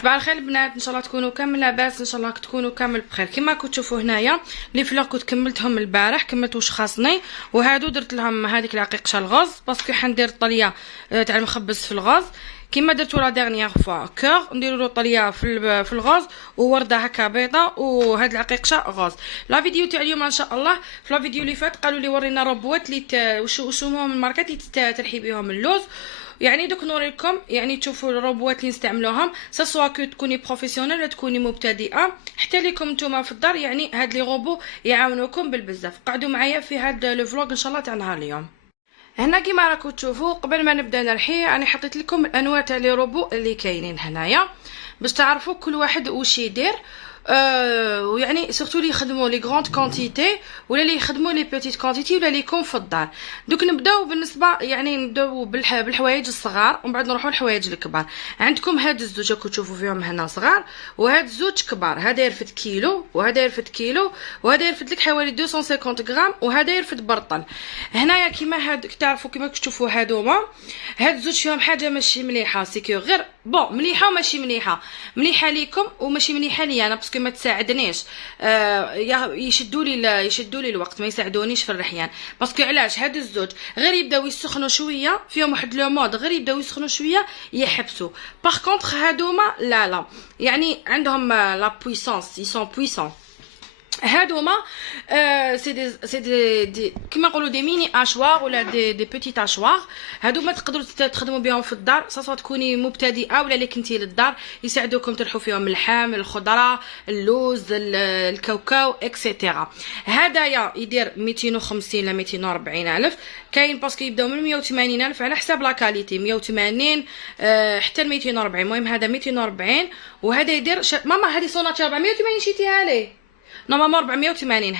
صباح الخير البنات، ان شاء الله تكونوا كامل لاباس، ان شاء الله تكونوا كامل بخير. كما كنتوا تشوفوا هنايا لي فلور كنت كملتهم البارح، كملت واش خاصني، وهادو درت لهم هذيك العقيقه الغوز باسكو حندير طليه تاع المخبز في الغوز كما درتو لا ديرنيير فوا كور، نديروا له طليه في الغوز وورده هكا بيضه، وهاد العقيقه غوز. لا فيديو تاع اليوم ان شاء الله في لا فيديو اللي فات قالوا لي ورينا روبوات اللي وشو هما الماركات اللي ترحي بهم اللوز، يعني دوك نوريكم يعني تشوفوا الروبوات اللي نستعملوهم سواء كو تكوني بروفيسيونيل ولا تكوني مبتدئه، حتى ليكم نتوما في الدار. يعني هاد لي روبو يعاونوكم بالبزاف. قعدوا معايا في هاد لو فلوغ ان شاء الله تاع نهار اليوم. هنا كيما راكم تشوفوا قبل ما نبدا نرحي انا حطيت لكم الانواع تاع لي روبو اللي كاينين هنايا باش تعرفوا كل واحد واش يدير. ويعني سورتو اللي يخدموا لي غروند كونتيتي ولا اللي يخدموا لي بيتيت كونتيتي ولا اللي يكون في الدار. دوك نبداو بالنسبه يعني نبداو بالحوايج الصغار ومن بعد نروحوا للحوايج الكبار. عندكم هاد الزوج راكم تشوفوا فيهم هنا صغار، وهاد الزوج كبار. هذا يرفد كيلو وهذا يرفد كيلو وهذا يرفد لك حوالي 250 غرام وهذا يرفد برطل. هنايا كيما هاد تعرفوا كيما تشوفوا هادوما هاد الزوج فيهم حاجه ماشي مليحه، سيكو غير بون مليحه وماشي مليحه، مليحه ليكم وماشي مليحه لي انا باسكو ما تساعدنيش. يشدوا لي الوقت، ما يساعدونيش في الرحيان. باسكو علاش هاد الزوج غير يبداو يسخنوا شويه فيهم واحد لو مود، غير يبداو يسخنوا شويه يحبسوا. باغ كونطخ هادوما لا يعني عندهم لا بويسونس، يي سون بويسون. هادوما سي دي كيما نقولوا دي ميني اشوار ولا دي بيتيت اشوار. هادوما تقدروا تخدموا بهم في الدار، سواء تكوني مبتدئه ولا اللي كنتي للدار، يساعدوكم ترحوا فيهم اللحم، الخضره، اللوز، الكاوكاو اكسيتيرا. هدايا يدير 250 ل 240 الف، كاين باسكو يبداو من 180 الف على حساب لا كاليتي، 180 حتى 240. المهم هذا 240 وهذا يدير ماما هذه سوناتي 480 شيتيها لي نورمالمون 480.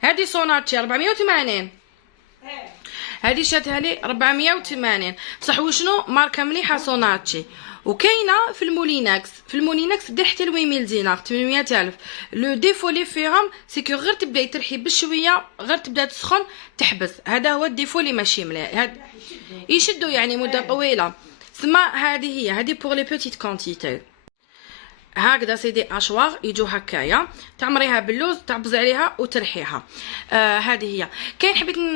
هذه سوناتشي 480، هذه شاتها لي 480 بصح. وشنو ماركه مليحه سوناتشي. وكاينه في المولينكس دير حتى ل 8000 دينار 800000. لو ديفو اللي فيهم سيكو غير تبداي ترحي بشويه، غير تبدا تسخن تحبس. هذا هو الديفو اللي ماشي مليح، يشدوا يعني مده طويله. سما هذه بور لي بيتيت كونتيتي. هكذا سيدي اشواغ يجوا هكايا، تعمريها باللوز، تعبزي عليها وترحيها. هذه هي. كاين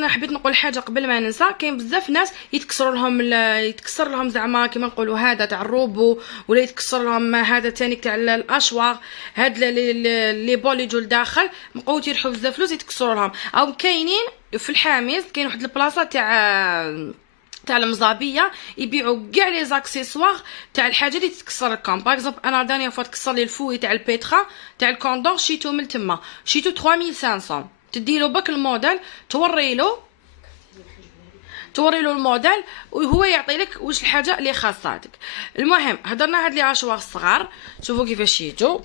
حبيت نقول حاجه قبل ما ننسى. كاين بزاف ناس يتكسر لهم زعما كيما نقولوا هذا تاع الروبو، ولا يتكسر لهم هذا ثاني تاع الاشواغ، هاد لي بول يجوا لداخل مقوت يرحوا بزاف فلوس يتكسروا لهم. او كاينين في الحاميز كاين واحد البلاصه تاع المزابيه يبيعوا كاع لي زاكسيسوار تاع الحاجه اللي تتكسر لكم. باغ اكزومبل انا دانيا فوا تكسر لي الفوي تاع البيترا تاع الكوندور، شيتو من تما، شيتو 3500. تديروا بك الموديل، توري له الموديل وهو يعطي لك واش الحاجه اللي خاصاتك. المهم هضرنا هاد لي عشوار الصغار، شوفوا كيفاش يجوا.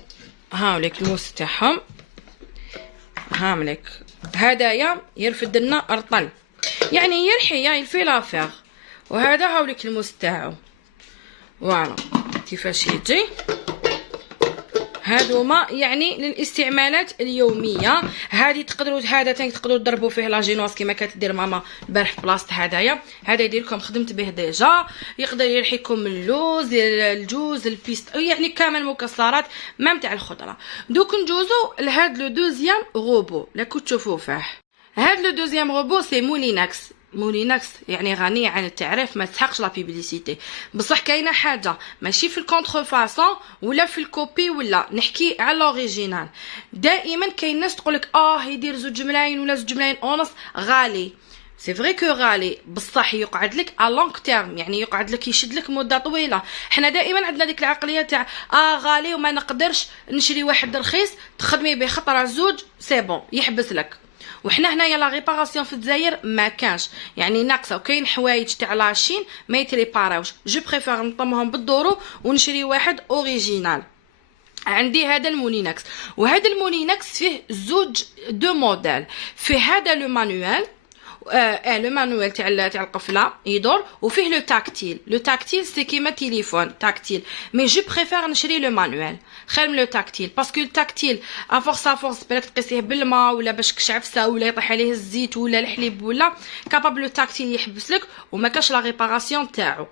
هاوليك الموس تاعهم، هاملك هدايا يرفد لنا رطل، يعني يرحي يلفي لافير. وهذا هاوليك الموس تاعو، فوالا كيفاش يجي. هادوما يعني للاستعمالات اليوميه. هذه هذا تقدروا تضربوا فيه لاجينواس كما كتدير ماما البارح في بلاصه هدايا. هذا يدير لكم خدمت به ديجا، يقدر يرحيكم اللوز، الجوز، البيست، يعني كامل مكسرات مام تاع الخضره. دوك ندوزو لهاد لو دوزيام روبو اللي كنت تشوفوه فيه. هاد لو دوزيام روبو سي مولينكس يعني غني عن التعريف، ما تسحقش لا بيبليسيتي. بصح كاينه حاجه ماشي في الكونتر فاسون ولا في الكوبي، ولا نحكي على لوريجينال. دائما كاين ناس تقولك يدير 2 ملايين ولا 2 ملايين ونص، غالي. سي فري كو غالي، بصح يقعد لك ا لونغ تيرم، يعني يقعد لك يشد لك مده طويله. حنا دائما عندنا ديك العقليه تاع غالي وما نقدرش نشري واحد رخيص تخدمي به خطره زوج سي بون يحبس لك. وحنا هنايا لا ريباراسيون في الجزائر ما كانش، يعني ناقصه. وكاين حوايج تاع لاشين ما يتريباراوش، جو بريفير نطمهم بالدورو ونشري واحد اوريجينال. عندي هذا المولينكس، وهذا المولينكس فيه 2 موديل، فيه هذا لو مانوال لو مانويل تاع القفله يدور، وفيه لو تاكتيل سي كيما تليفون تاكتيل، مي جو بريفير نشري لو مانويل خير من لو تاكتيل، باسكو التاكتيل افورس بالك تقيسيه بالماء ولا باش كشعفسه ولا يطيح عليه الزيت ولا الحليب ولا كابابل، لو تاكتيل يحبس لك وما كاش لا ريباراسيون تاعو،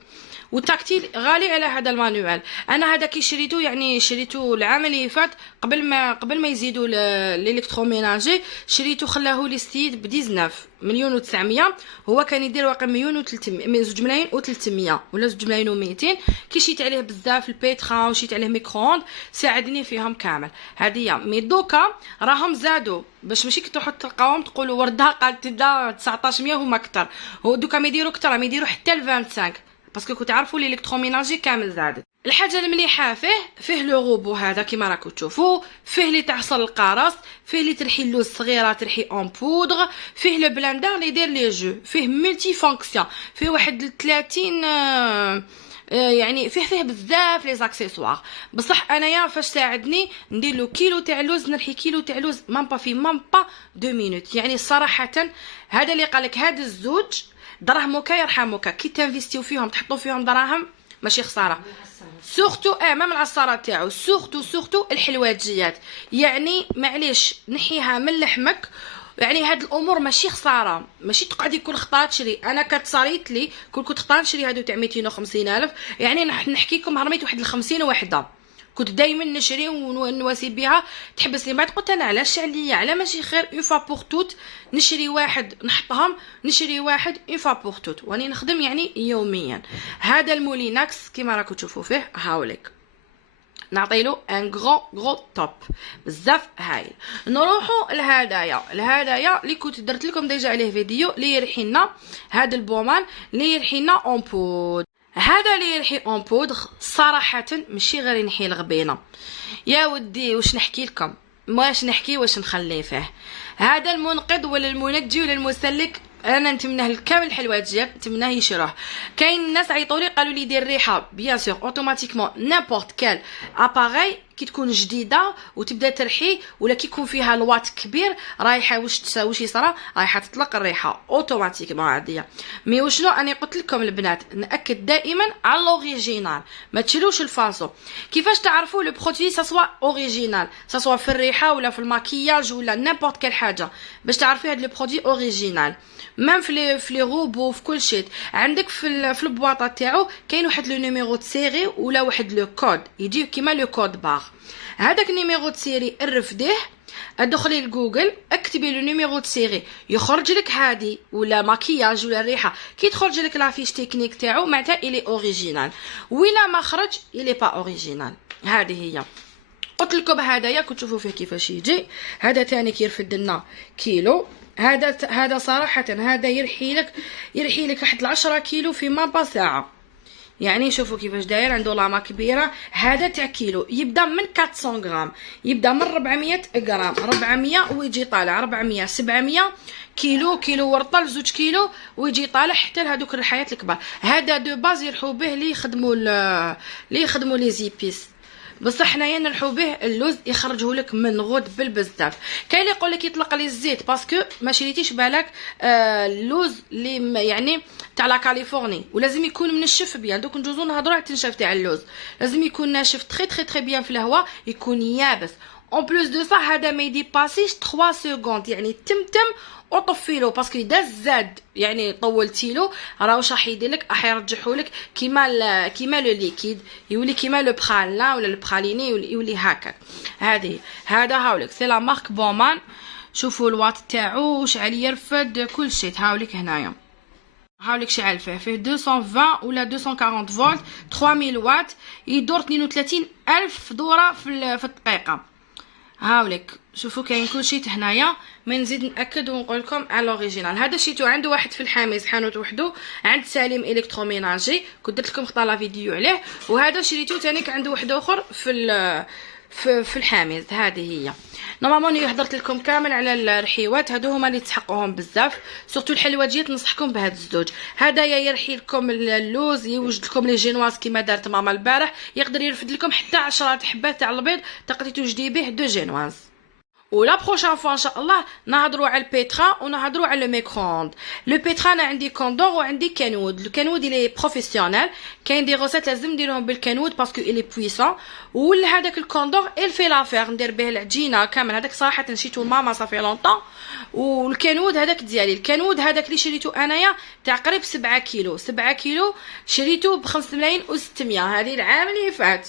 والتاكتيل غالي على هذا المانوال. انا هذا كي شريته يعني شريته العام اللي فات قبل ما يزيدوا الالكتروميناجي، شريته خلاه لي السيد ب 19,900,000، هو كان يدير واقع 2,300,000 ولا 2,200,000. كي شيت عليه بزاف البيترا وشيت عليه ميكرووند ساعدني فيهم كامل. هذه مي دوكا راهم زادوا باش ماشي كتروحوا تلقاوهم تقولوا وردها قالت تبدا 1900 هما اكثر، هو دوكا ما يديروا اكثر، ما يديروا حتى ل 25 باسكو كنت عارفوا الالكتروميناجي كامل زادت. الحاجه المليحه فيه لو روبو هذا كيما راكم تشوفوا، فيه اللي تحصل القرص، فيه اللي ترحي اللوز صغيره ترحي اون بودغ، فيه لو بلاندر اللي يدير لي جو، فيه ملتي فونكسيون، فيه واحد 30 يعني فيه بزاف لي زاكسيسوار. بصح انايا فاش ساعدني ندير له كيلو تاع اللوز، نرحي كيلو تاع اللوز مام با 2 مينوت. يعني صراحه هذا اللي قالك هاد الزوج دراهمك يرحمك، كي تنفيستيو فيهم تحطوا فيهم دراهم ماشي خساره. سورتو مام العصاره تاعو، سورتو الحلواجيات، يعني معليش نحيها من لحمك. يعني هاد الامور ماشي خساره، ماشي تقعدي كل خطره تشري. انا كتصاريت لي كنت خطره نشري هادو تاع 250,000، يعني نحكيكم هرميت واحد 50 وحده، كنت دائما نشري ونواسي بها تحبس لي. بعد قلت انا علاش عليا، على ماشي خير اون فوا بور توت نشري واحد نحطهم، نشري واحد اون فوا بور توت واني نخدم يعني يوميا. هذا الموليناكس كيما راكم تشوفوا فيه هاوليك نعطيلو ان غرو توب بزاف هايل. نروحوا الهدايا اللي كنت درت لكم ديجا عليه فيديو، اللي يرحينا هذا البومان اللي يرحينا اون بود. هذا اللي يرحي اون بودغ صراحه ماشي غير ينحي الغبينه يا ودي، واش نحكي لكم، واش نحكي واش نخلي فيه. هذا المنقذ ولا المنجي ولا المسلك انا نتمناه لكامل الحلواجيات، نتمناه يشروه. كاين الناس عيطوا لي قالوا لي دير ريحه بيان سور اوتوماتيكمون نيمبورط كال اباغي كي تكون جديده وتبدا ترحي، ولا كي يكون فيها الوات كبير رايحه واش يصرى رايحه تطلق الريحه اوتوماتيكمون عاديه. مي وشنو انا قلت لكم البنات ناكد دائما على الاوريجينال، ما تشيلوش الفالصو. كيفاش تعرفوا لو برودوي سوا اوريجينال، سوا في الريحه ولا في الماكياج ولا نيمبورط كال حاجه، باش تعرفي هاد لو برودوي اوريجينال ميم في لي روبو في كل شيء. عندك في البواطه تاعو كاين واحد لو نيميرو د سيري ولا واحد لو كود يجي كيما لو كود باغ. هذاك النيميرو د سيري رفديه، ادخلي لجوجل اكتبي لو نيميرو د سيري يخرج لك هادي ولا ماكياج ولا الريحه. كي تخرج لك لافيش تكنيك تاعو معناتها الي اوريجينال، ولا ما خرج الي با اوريجينال. هذه هي قلت لكم هدايا كنت تشوفوا فيه كيفاش يجي. هذا تاني كيرفد لنا كيلو، هذا صراحه هذا يرحي لك واحد 10 كيلو في ما با ساعه. يعني شوفوا كيفاش داير، عنده لاما كبيره. هذا تاع كيلو يبدا من 400 غرام، يبدا من 400 غرام، 400 ويجي طالع 400 700 كيلو ورطه ل2 كيلو ويجي طالع حتى لهذوك الرحايات الكبار. هذا دو باز يرحوا به اللي يخدموا لي زيبيس، بصح حنايا نرحو به اللوز يخرجه لك من غد بالبزاف. كاين اللي يقول لك يطلق لي الزيت باسكو ما شريتيش بالك اللوز اللي يعني تاع لا كاليفورني، ولازم يكون منشف بيان. دوك نجوزو نهضروا على التنشاف تاع اللوز، لازم يكون ناشف تري بيان في الهواء، يكون يابس. اون بلوس دو صح هذا ما يديباسيش 3 سكوند، يعني تمتم وطفيلو باسكو اذا زاد يعني طولتيلو راه واش راح يدير لك، راح يرجحوا لك كيما لو ليكيد، يولي كيما لو برالين ولا لو براليني يولي هكاك. هذا هاوليك سي لا مارك بومان. شوفوا الواط تاعو شعل يرفد كل شيء. هاوليك هنايا هاوليك شعل فيه 220 ولا 240 فولت 3000 واط، يدور 32,000 دوره في الدقيقه. هاوليك شوفوا كاين كل شيء هنايا. ما نزيد ناكد ونقول لكم على الاوريجينال. هذا شيتو عنده واحد في الحامز حانوت وحده عند سالم الكتروميناجي، كنت درت لكم خطا لا فيديو عليه. وهذا شريتو ثاني عنده واحد اخر في الحامز. هذه هي نورمالمون هضرت لكم كامل على الرحيوات، هادو هما اللي تحققوهم بزاف، سورتو الحلواجيات ننصحكم بهاد الزوج. هدايا يرحي لكم اللوز، يوجد لكم لي جينواز كيما دارت ماما البارح، يقدر يرفد لكم حتى 10 حبات تاع البيض تقدري توجدي به 2 جينواز. ولا بروشان فوا ان شاء الله نهضروا على البيترا ونهضروا على لو ميكرووند. لو بيترا انا عندي كوندور وعندي كانود. الكانود اللي بروفيسيونيل، كاين دي غوسيت لازم نديرهم بالكانود باسكو الي بويسون، ولا هذاك الكوندور il fait l'affaire، ندير به العجينه كامل. هذاك صراحه نشيتو ماما صافي لونطون. والكانود هذاك ديالي، الكانود هذاك اللي شريته انايا تاع قريب 7 كيلو، 7 كيلو شريته ب 5 ملايين و600 هذه العام اللي فات.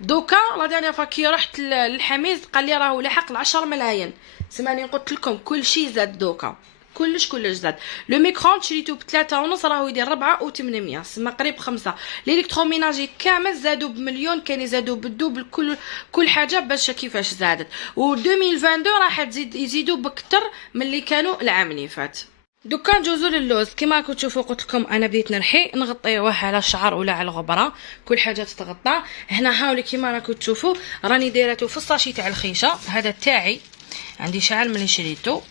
دوكا لا دانيير فوا كي رحت للحميد قال لي راهو لاحق 10 ملايين. سمعني قلت لكم كل شيء زاد دوكا، كلش زاد. لو ميكرووند شريته ب3.5 راهو يدير 4.800 سما قريب 5. الالكتروميناجي كامل زادوا بمليون، كاين يزادوا بالدوبل، كل حاجه باش كيفاش زادت. و 2022 راح يزيدوا بكثر من اللي كانوا العام اللي فات. دوكا ندوزو للوز. كيما راكم تشوفوا قلت لكم انا بديت نرحي نغطيوه على الشعر ولا على الغبره، كل حاجه تتغطى. هنا هاولي كيما راكم تشوفوا راني دايرته في الساشي تاع الخيشه، هذا تاعي عندي شعل ملي شريته.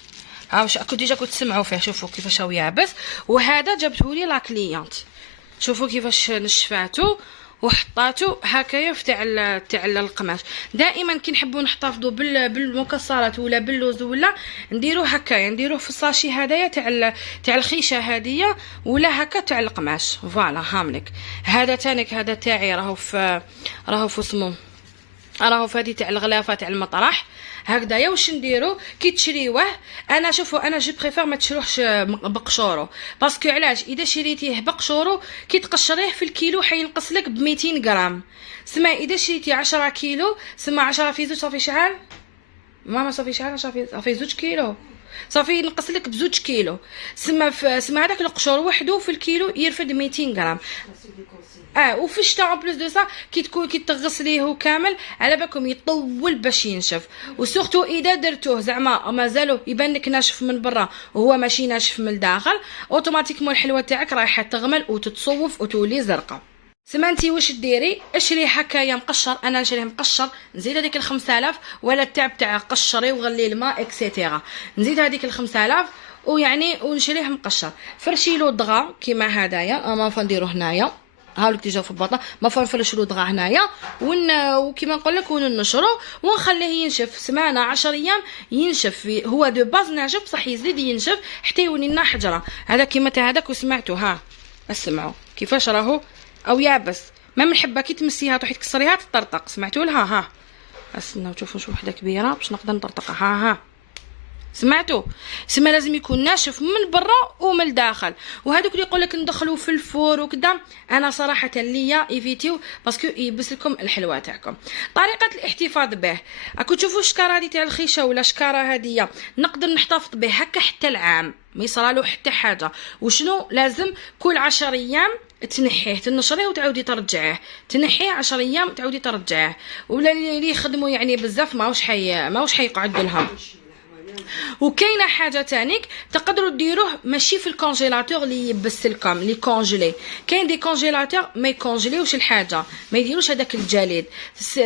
ها واش كنت ديجا كنت تسمعوا فيه، شوفوا كيفاش هو يابس. وهذا جابته لي لا كليانت، شوفوا كيفاش نشفاتو وحطاتو هكايا في تاع القماش. دائما كي نحبوا نحتفظوا بالمكسرات ولا باللوز ولا نديروه هكايا، نديروه في الساشي هذايا تاع الخيشه هذيا ولا هكا تاع القماش. فوالا هاملك. هذا تانيك هذا تاعي راهو في اسمه، راهو في هذه تاع الغلافه تاع المطرح هكذايا. واش نديرو كي تشريوه؟ انا شوفوا انا جو بريفير ما تشروهش بقشورو، باسكو علاش؟ اذا شريتيه بقشورو كي تقشريه في الكيلو حينقص لك ب 200 غرام. سما اذا شريتي 10 كيلو سما 10 في 2 صافي شحال؟ ماما صافي شحال؟ صافي 2 كيلو، صافي نقص لك ب2 كيلو. سما هذاك القشور وحده في الكيلو يرفد 200 غرام. وفي الشتاء بلوس دو سا كي تغسليه كامل على بالكم يطول باش ينشف. وسورتو اذا درتوه زعما مازالو يبان لك ناشف من برا وهو ماشي ناشف من الداخل، اوتوماتيكمون الحلوه تاعك رايحه تغمل وتتصوف وتولي زرقاء. سمانتي واش ديري؟ اشري هكايا مقشر، انا نشريه مقشر، نزيد هذيك ال5000 ولا التعب تاع قشري وغلي الماء اكسيتيرا، نزيد هذيك ال5000 ويعني ونشريه مقشر. فرشي له دغا كيما هدايا، ما فنديرو هنايا هاولك تيجاو في البطه، ما فنفرش له دغا هنايا وكيما نقول لك وننشرو ونخليه ينشف سمانه 10 ايام ينشف. هو دو باز ناشف بصح يزيد ينشف حتى يولي لنا حجره. هذا كيما تاع هذاك وسمعتوا ها اسمعوا كيفاش راهو او يابس. ما من حبه كي تمسيها تروحي تكسريها تطرطق. سمعتوا لها؟ ها استناو تشوفوا شو وحده كبيره باش نقدر نطرطقها. ها سمعتوا؟ سما لازم يكون ناشف من برا ومن الداخل. وهذوك اللي يقول لك ندخلوه في الفور وكذا، انا صراحه ليا ايفيتيو باسكو يبس لكم الحلوه تاعكم. طريقه الاحتفاظ به، راكم تشوفوا الشكاره هذه تاع الخيشه ولا الشكاره هذه نقدر نحتفظ به هكا حتى العام ما يصرالو حتى حاجه. وشنو لازم؟ كل 10 ايام تنحيه تنشريه وتعاودي ترجعيه، تنحيه 10 ايام تعاودي ترجعيه. ولا اللي يخدموا يعني بزاف ماوش حيقعد لهم. وكاينه حاجه تانيك تقدروا ديروه ماشي في الكونجيلاتور اللي يبس لكم لي كونجيلي. كاين دي كونجيلاتور ما يكونجيليوش الحاجه، ما يديروش هذاك الجليد.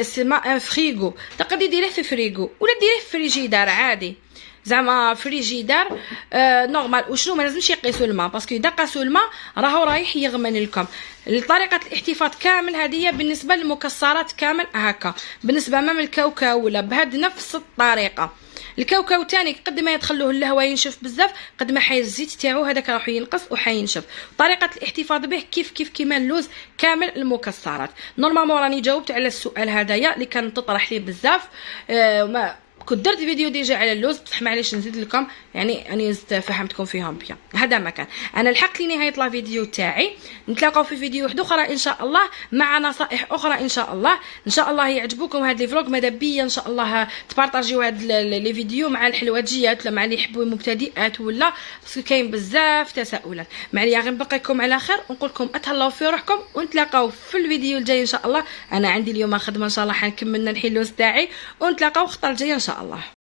سما ان فريغو تقدري ديريه في فريغو ولا ديريه في فريجيدار عادي، زعما فريجيدار نورمال. وشنو ما لازمش يقيسوا الماء باسكو اذا قاسوا الماء راهو رايح يغمن لكم. طريقه الاحتفاظ كامل هذه بالنسبه للمكسرات كامل هكا، بالنسبه ما من الكاوكاو ولا بهاد نفس الطريقه. الكاوكاو تاني قد ما يدخلوه الهواء ينشف بزاف قد ما حي الزيت تاعو هذاك راح ينقص وحينشف. طريقه الاحتفاظ به كيف كيما اللوز كامل المكسرات. نورمالمون راني جاوبت على السؤال هذايا اللي كان تطرح لي بزاف. ما كنت درت فيديو ديجا على اللوز بصح معليش نزيد لكم يعني اني فهمتكم فيهم بيان. هذا ما كان. انا لحقت لنهايه لا فيديو تاعي. نتلاقاو في فيديو واحد اخرى ان شاء الله مع نصائح اخرى ان شاء الله. ان شاء الله يعجبوكم هاد لي فلوق. ماذا بيا ان شاء الله تبارطاجيو هاد لي فيديو مع الحلوجيات ولا مع اللي يحبوا المبتدئات ولا باسكو كاين بزاف تساؤلات. معليا غير نبقيكم على خير ونقول لكم اتهلاو في روحكم ونتلاقاو في الفيديو الجاي ان شاء الله. انا عندي اليوم خدمه ان شاء الله حنكملنا نحل اللوز تاعي ونتلاقاو الخطره الجايه ان شاء الله.